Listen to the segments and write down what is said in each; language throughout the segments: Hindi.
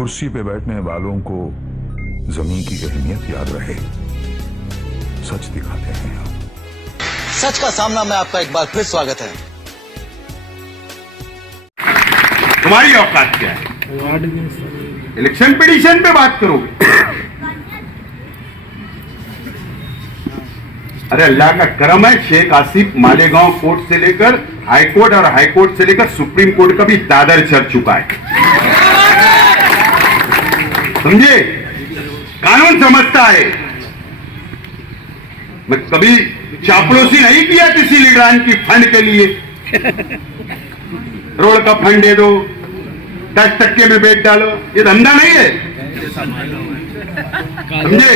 कुर्सी पे बैठने वालों को जमीन की अहमियत याद रहे, सच दिखाते हैं हम। सच का सामना में आपका एक बार फिर स्वागत है। तुम्हारी औकात क्या है? इलेक्शन पिटीशन पे बात करोगे? अरे अल्लाह का करम है, शेख आसिफ मालेगांव कोर्ट से लेकर हाई कोर्ट और हाई कोर्ट से लेकर सुप्रीम कोर्ट का भी दादर चढ़ चुका है। समझे? कानून समझता है। मैं कभी चापलूसी नहीं किया किसी लीडरान की फंड के लिए। रोड का फंड दे दो, 10 टक्के में बेच डालो, ये धंधा नहीं है। समझे?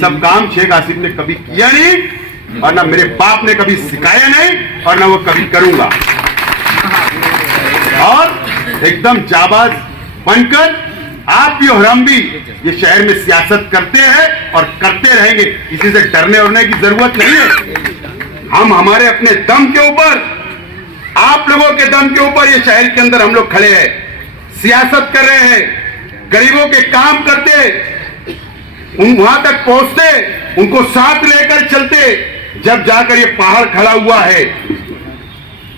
सब काम शेख आसिफ ने कभी किया नहीं और ना मेरे बाप ने कभी सिखाया नहीं और ना वो कभी करूंगा। और एकदम जाबाज बनकर आप भी और हम भी ये शहर में सियासत करते हैं और करते रहेंगे। किसी से डरने उड़ने की जरूरत नहीं है। हम हमारे अपने दम के ऊपर, आप लोगों के दम के ऊपर ये शहर के अंदर हम लोग खड़े हैं, सियासत कर रहे हैं, गरीबों के काम करते, वहां तक पहुंचते, उनको साथ लेकर चलते, जब जाकर ये पहाड़ खड़ा हुआ है।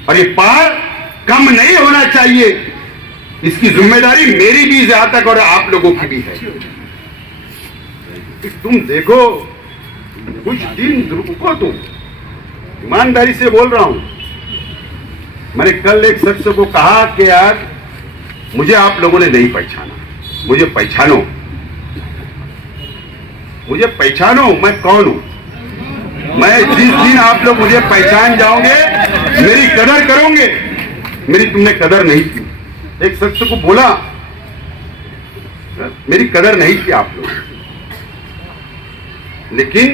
और ये पहाड़ कम नहीं होना चाहिए, इसकी जिम्मेदारी मेरी भी जहां तक और आप लोगों की भी है। तुम देखो, कुछ दिन रुको, तुम ईमानदारी से बोल रहा हूं। मैंने कल एक शख्स को कहा कि यार मुझे आप लोगों ने नहीं पहचाना, मुझे पहचानो, मुझे पहचानो, मैं कौन हूं। मैं जिस दिन आप लोग मुझे पहचान जाओगे, मेरी कदर करोगे। मेरी तुमने कदर नहीं की। एक शख्स को बोला, मेरी कदर नहीं की आप लोग। लेकिन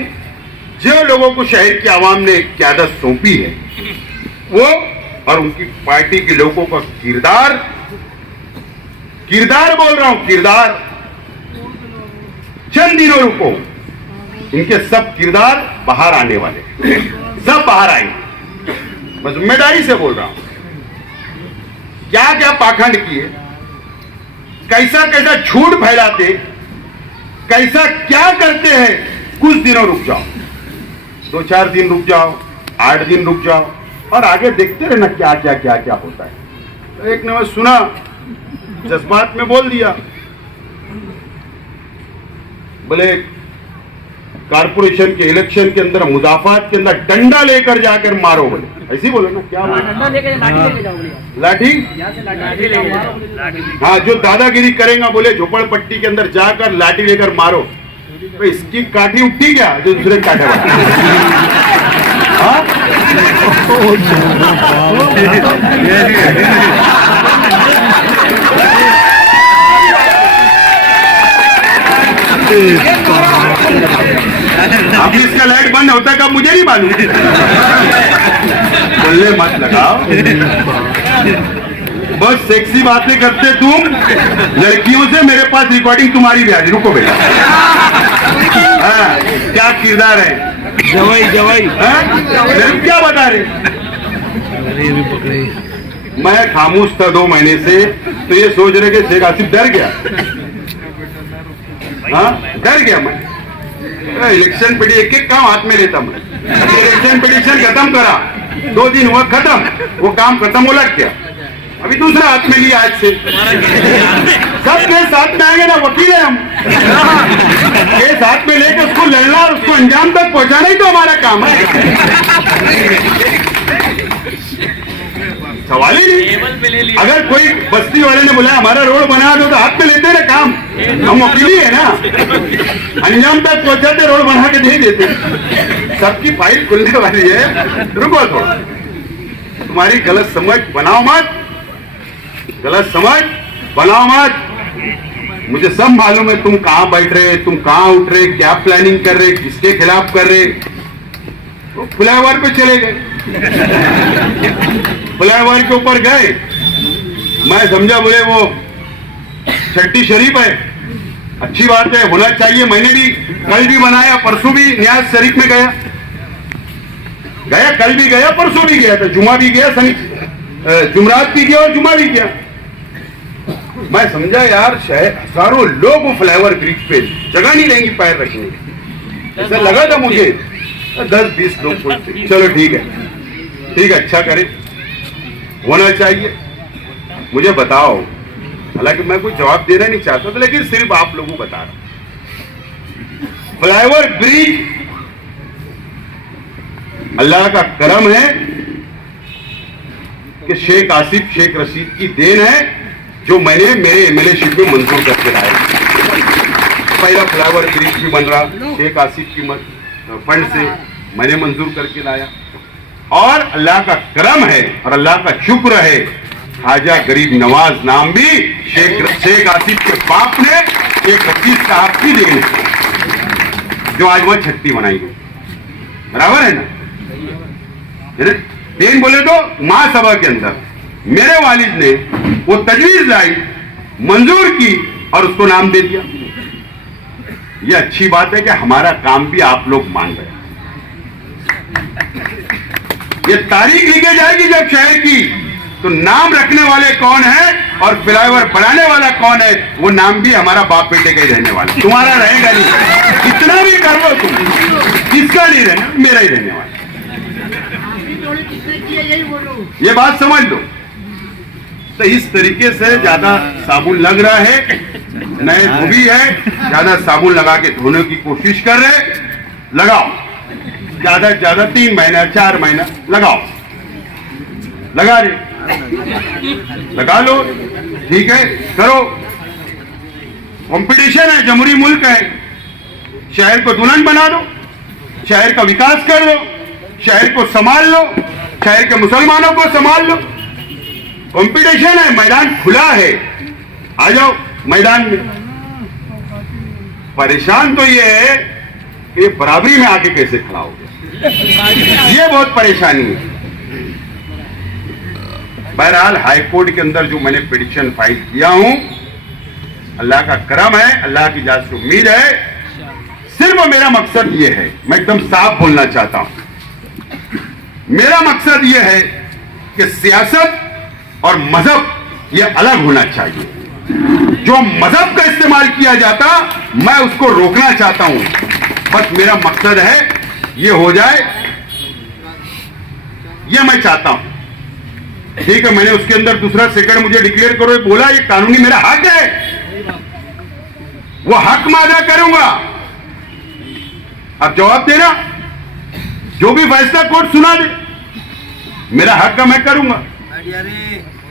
जो लोगों को शहर की आवाम ने क़यादत सौंपी है, वो और उनकी पार्टी के लोगों का किरदार बोल रहा हूं, किरदार, चंद दिनों रुको, इनके सब किरदार बाहर आने वाले, सब बाहर आएंगे। मैं जिम्मेदारी से बोल रहा हूं। क्या क्या पाखंड किए, कैसा कैसा झूठ फैलाते, कैसा क्या करते हैं। कुछ दिनों रुक जाओ, 2-4 दिन रुक जाओ, 8 दिन रुक जाओ और आगे देखते रहना क्या क्या क्या क्या होता है। तो एक ने मैं सुना, जज्बात में बोल दिया, बोले कारपोरेशन के इलेक्शन के अंदर मुजाफात के अंदर डंडा लेकर जाकर मारो। बोले ऐसे ही बोलो ना, क्या डंडा लेकर लाठी जाओ। हाँ, जो दादागिरी करेगा बोले झोपड़पट्टी के अंदर जाकर लाठी लेकर मारो। तो इसकी काठी उठी क्या जो दूसरे काटे अब इसका लाइट बंद होता है कब मुझे नहीं मालूम। बोलने मत लगाओ, बस सेक्सी बातें करते तुम लड़कियों से। मेरे पास रिकॉर्डिंग तुम्हारी भी आ रही, रुको बेटा। हाँ, क्या किरदार है, जवाई क्या बता रहे। मैं खामोश था 2 महीने से, तो ये सोच रहे कि शेख आसिफ डर गया। हाँ, डर गया मैं। इलेक्शन पिटीशन एक काम हाथ में लेता मैं। इलेक्शन पिटीशन खत्म करा, 2 दिन हुआ खत्म, वो काम खत्म हो लग गया। अभी दूसरा हाथ में लिया आज से। सब केस साथ में आएंगे ना, वकील है हम। केस हाथ में लेकर उसको लड़ना और उसको अंजाम तक पहुंचाना ही तो हमारा काम है। सवाल ही नहीं। अगर कोई बस्ती वाले ने बोला हमारा रोड बना दो, तो हाथ में लेते ना काम, हम वकील ही है ना। अंजाम तक पहुंचाते, रोड बना के दे देते। सबकी फाइल खुलने वाली है, रुको थोड़ा। तुम्हारी गलत समझ बनाओ मत, गलत समझ बनाओ मत। मुझे सब मालूम है तुम कहां बैठ रहे, तुम कहां उठ रहे, क्या प्लानिंग कर रहे, किसके खिलाफ कर रहे। तो फ्लाईओवर पे चले गए, फ्लाईओवर के ऊपर गए। मैं समझा बोले वो छठी शरीफ है, अच्छी बात है, होना चाहिए। मैंने भी कल भी बनाया, परसों भी न्याज शरीफ में गया, कल भी गया, परसों भी गया था, जुमा भी गया, जुमरात भी गया और जुमा भी गया। मैं समझा यार शहर हजारों लोग वो फ्लाईओवर ब्रिज पे जगह नहीं रहेंगी पैर रखने की। ऐसा लगा था मुझे 10-20 लोग बोलते। चलो ठीक है, अच्छा करे, होना चाहिए। मुझे बताओ, हालांकि मैं कोई जवाब देना नहीं चाहता था, लेकिन सिर्फ आप लोगों को बता रहा, फ्लाईओवर ब्रिज अल्लाह का करम है कि शेख आसिफ शेख रशीद की देन है, जो मैंने मेरे एमएलएशिप में मंजूर करके लाया। पहला फ्लाईओवर ब्रिज भी बन रहा शेख आसिफ की फंड से मैंने मंजूर करके लाया। और अल्लाह का करम है और अल्लाह का शुक्र है, ख्वाजा गरीब नवाज नाम भी शेख आसिफ के बाप ने शेख रशीद साहब की देन है, जो आज वह छट्टी बनाई गई। बराबर है ना? देन बोले तो महासभा के अंदर मेरे वालिद ने वो तजवीज लाई, मंजूर की और उसको नाम दे दिया। ये अच्छी बात है कि हमारा काम भी आप लोग मान रहे हैं। ये तारीख लिखी जाएगी जब शहर की, तो नाम रखने वाले कौन है और फ्लाईओवर बनाने वाला कौन है, वो नाम भी हमारा बाप बेटे का ही रहने वाला, तुम्हारा रहेगा नहीं। कितना भी कर लो तुम, किसका नहीं रहना, मेरा ही रहने वाला। ये बात समझ लो। तो इस तरीके से ज्यादा साबुन लग रहा है, नए धोबी है, ज्यादा साबुन लगा के धोने की कोशिश कर रहे, लगाओ ज्यादा से ज्यादा 3 महीना 4 महीना लगाओ, लगा रहे, लगा लो, ठीक है, करो। कंपटीशन है, जमहूरी मुल्क है, शहर को दुल्हन बना दो, शहर का विकास कर लो, शहर को संभाल लो, शहर के मुसलमानों को संभाल लो। कंपटीशन है, मैदान खुला है, आ जाओ मैदान में। परेशान तो ये है कि बराबरी में आके कैसे खड़ा हो गया, ये बहुत परेशानी है। बहरहाल हाईकोर्ट के अंदर जो मैंने पिटीशन फाइल किया हूं, अल्लाह का करम है, अल्लाह की जात से उम्मीद है। सिर्फ मेरा मकसद ये है, मैं एकदम साफ बोलना चाहता हूं, मेरा मकसद ये है कि सियासत और मजहब ये अलग होना चाहिए। जो मजहब का इस्तेमाल किया जाता, मैं उसको रोकना चाहता हूं। बस मेरा मकसद है ये हो जाए, ये मैं चाहता हूं। ठीक है, मैंने उसके अंदर दूसरा सेकंड मुझे डिक्लेयर करो बोला, ये कानूनी मेरा हक है, वो हक मैं अदा करूंगा। अब जवाब देना, जो भी फैसला कोर्ट सुना दे, मेरा हक का मैं करूंगा।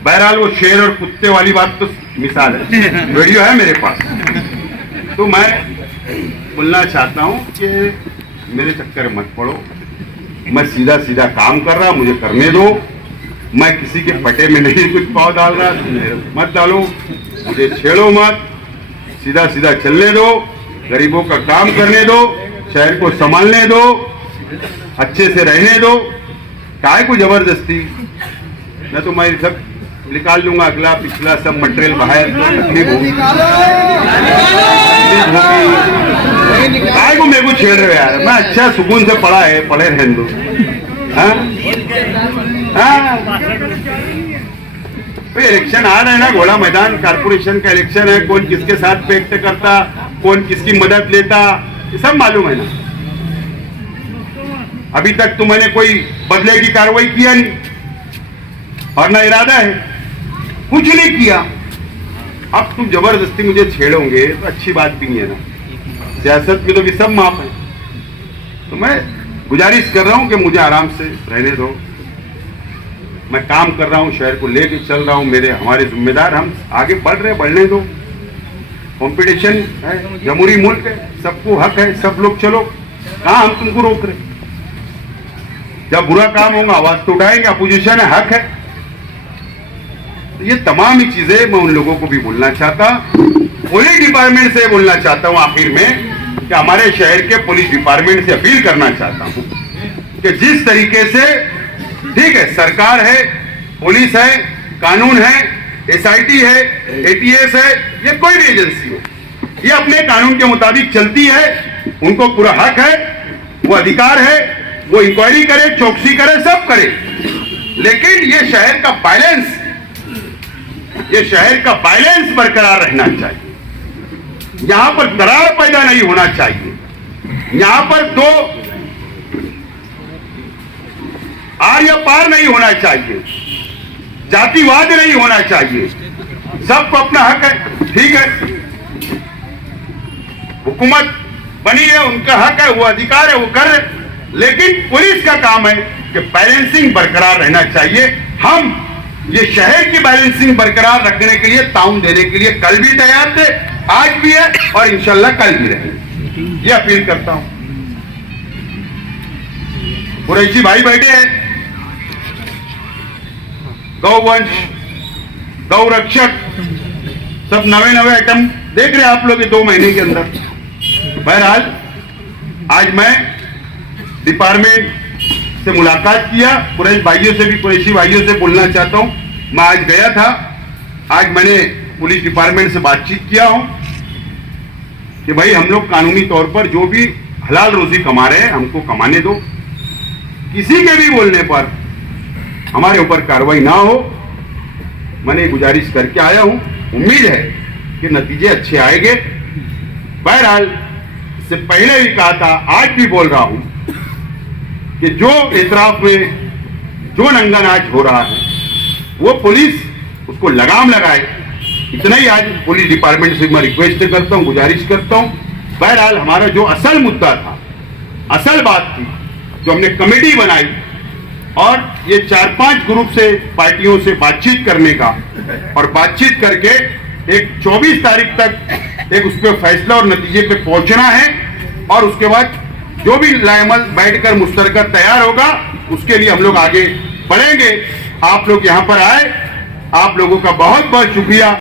बहरहाल वो शेर और कुत्ते वाली बात तो मिसाल है, वीडियो है मेरे पास। तो मैं बोलना चाहता हूं कि मेरे चक्कर मत पड़ो, मैं सीधा सीधा काम कर रहा, मुझे करने दो। मैं किसी के पटे में नहीं कुछ पाँव डाल रहा, मत डालो, मुझे छेड़ो मत, सीधा सीधा चलने दो, गरीबों का काम करने दो, शहर को संभालने दो, अच्छे से रहने दो। काय को जबरदस्ती, न तो मैं सब निकाल लूंगा, अगला पिछला सब मटेरियल बाहर, तकलीफ होगी। काय को मेरे को छेड़ रहे हो यार, मैं अच्छा सुकून से पढ़ा है, पढ़े रहने दो। इलेक्शन आ रहे हैं ना, घोड़ा मैदान कारपोरेशन का इलेक्शन है, कौन किसके साथ पेक्ट करता, कौन किसकी मदद लेता, ये सब मालूम है ना। अभी तक तो मैंने कोई बदले की कार्रवाई किया नहीं और ना इरादा है, कुछ नहीं किया। अब तुम जबरदस्ती मुझे छेड़ोगे तो अच्छी बात भी नहीं है ना। सियासत में तो भी सब माफ है। तो मैं गुजारिश कर रहा हूं कि मुझे आराम से रहने दो, मैं काम कर रहा हूं, शहर को लेके चल रहा हूं, मेरे हमारे जिम्मेदार, हम आगे बढ़ रहे, बढ़ने दो। कंपटीशन है, जमहूरी मुल्क है, सबको हक है, सब लोग चलो, कहां हम तुमको रोक रहे। जब बुरा काम होगा आवाज तो उठाएंगे, अपोजिशन है, हक है। तो ये तमाम ही चीजें मैं उन लोगों को भी बोलना चाहता, पुलिस डिपार्टमेंट से बोलना चाहता हूं आखिर में, कि हमारे शहर के पुलिस डिपार्टमेंट से अपील करना चाहता हूं कि जिस तरीके से, ठीक है, सरकार है, पुलिस है, कानून है, एसआईटी है, एटीएस है, ये कोई भी एजेंसी हो, ये अपने कानून के मुताबिक चलती है, उनको पूरा हक है, वो अधिकार है, वो इंक्वायरी करे, चौकसी करे, सब करे। लेकिन ये शहर का बैलेंस ये शहर का बैलेंस बरकरार रहना चाहिए। यहां पर दरार पैदा नहीं होना चाहिए। यहां पर दो आर्य पार नहीं होना चाहिए, जातिवाद नहीं होना चाहिए। सबको अपना हक है, ठीक है, हुकूमत बनी है, उनका हक है, वो अधिकार है, वो कर रहे। लेकिन पुलिस का काम है कि बैलेंसिंग बरकरार रहना चाहिए। हम ये शहर की बैलेंसिंग बरकरार रखने के लिए, ताउन देने के लिए कल भी तैयार थे, आज भी है और इंशाल्लाह कल भी रहेंगे। ये अपील करता हूं। कुरैशी भाई बैठे हैं, गौवंश, गौ रक्षक, सब नवे नवे आइटम देख रहे हैं आप लोग 2 महीने के अंदर। बहरहाल आज मैं डिपार्टमेंट से मुलाकात किया, कुरैशी भाइयों से भी, कुरैशी भाइयों से बोलना चाहता हूं। मैं आज गया था, आज मैंने पुलिस डिपार्टमेंट से बातचीत किया हूं कि भाई हम लोग कानूनी तौर पर जो भी हलाल रोजी कमा रहे हैं हमको कमाने दो। किसी के भी बोलने पर हमारे ऊपर कार्रवाई ना हो, मैंने गुजारिश करके आया हूं। उम्मीद है कि नतीजे अच्छे आएंगे। बहरहाल इससे पहले भी कहा था, आज भी बोल रहा हूं कि जो इतराफ में जो नंगानाच हो रहा है वो पुलिस उसको लगाम लगाए। इतना ही आज पुलिस डिपार्टमेंट से मैं रिक्वेस्ट करता हूं, गुजारिश करता हूं। बहरहाल हमारा जो असल मुद्दा था, असल बात थी, जो हमने कमेटी बनाई और ये 4-5 ग्रुप से पार्टियों से बातचीत करने का, और बातचीत करके एक 24 तारीख तक एक उस पर फैसला और नतीजे पे पहुंचना है। और उसके बाद जो भी लाएमल बैठकर मुश्तरका तैयार होगा उसके लिए हम लोग आगे बढ़ेंगे। आप लोग यहां पर आए, आप लोगों का बहुत बहुत शुक्रिया।